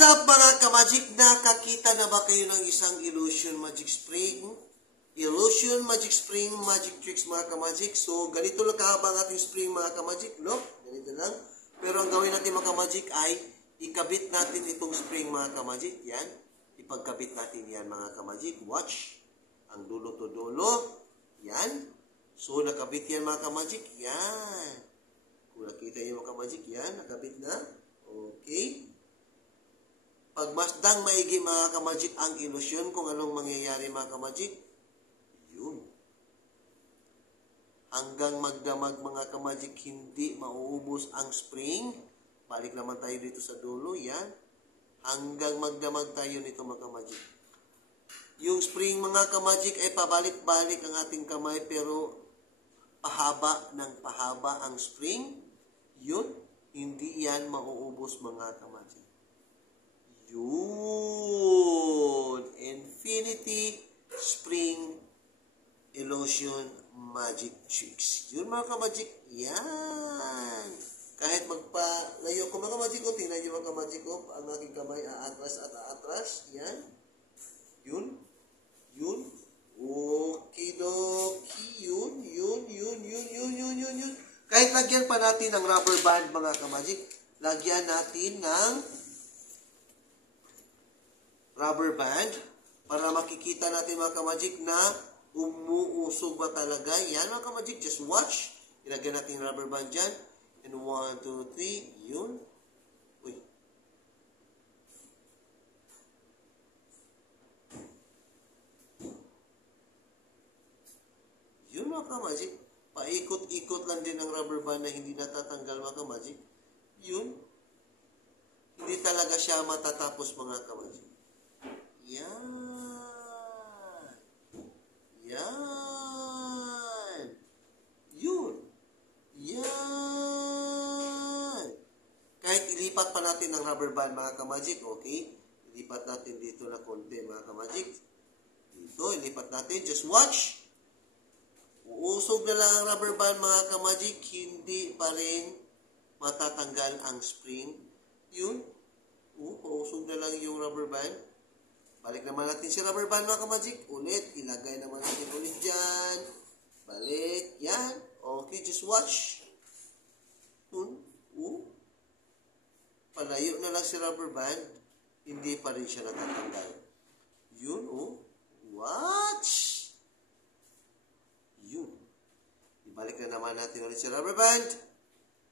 What's up mga ka-magic? Nakakita na ba kayo ng isang illusion magic spring? Illusion magic spring, magic tricks mga ka-magic. So, ganito lang kahaba ang ating spring mga ka-magic, no? Ganito lang. Pero ang gawin natin mga ka-magic ay ikabit natin itong spring mga ka-magic. Yan. Ipagkabit natin yan mga ka-magic. Watch. Ang dulo to dulo. Yan. So, nakabit yan mga ka-magic. Yan. Kung nakita nyo mga ka-magic, yan. Nakabit na. Okay. Pagmasdang maigi mga ka-magic ang ilusyon kung anong mangyayari mga ka-magic, yun. Hanggang magdamag mga ka-magic, hindi mauubos ang spring. Balik naman tayo dito sa dulo, yan. Hanggang magdamag tayo nito mga ka-magic. Yung spring mga ka-magic ay pabalik-balik ang ating kamay pero pahaba ng pahaba ang spring. Yun, hindi yan mauubos mga ka-magic. Yun. Infinity Spring Illusion Magic Tricks. Yun mga ka-magic. Yan. Kahit magpalayo ko mga ka-magic ko, tingnan nyo mga ka-magic ko, ang aking kamay aatras at aatras. Yan. Yun. Yun. Okidoki. Yun. Kahit lagyan pa natin ng rubber band mga ka-magic, lagyan natin ng rubber band para makikita natin mga ka-magic na umuusog ba talaga. Yan mga ka-magic, just watch. Ilagyan natin yung rubber band dyan. And 1, 2, 3, yun. Uy. Yun mga ka-magic. Paikot-ikot lang din ang rubber band na hindi natatanggal mga ka-magic. Yun. Hindi talaga siya matatapos mga ka-magic. Yan. Yan. Yun. Yan. Kahit ilipat pa natin ang rubber band mga ka-magic, okay? Ilipat natin dito na konti mga ka-magic. Dito, ilipat natin. Just watch. Uusog na lang ang rubber band mga ka-magic. Hindi pa rin matatanggal ang spring. Yun. Uusog na lang yung rubber band. Balik naman natin si rubber band mga ka-magic. Ulit, ilagay naman natin ulit dyan. Balik, yan. Okay, just watch. Palayo na lang si rubber band. Hindi pa rin siya natatanggal. Yun, watch. Yun. Ibalik na naman natin ulit si rubber band.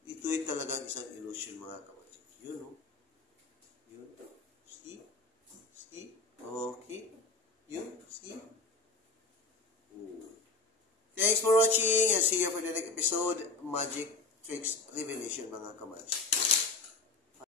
Ito'y talagang isang illusion mga ka-magic. Yun, Yun. See? Okay. Yun. See? Thanks for watching and see you for the next episode. Magic Tricks Revelation mga ka-magic.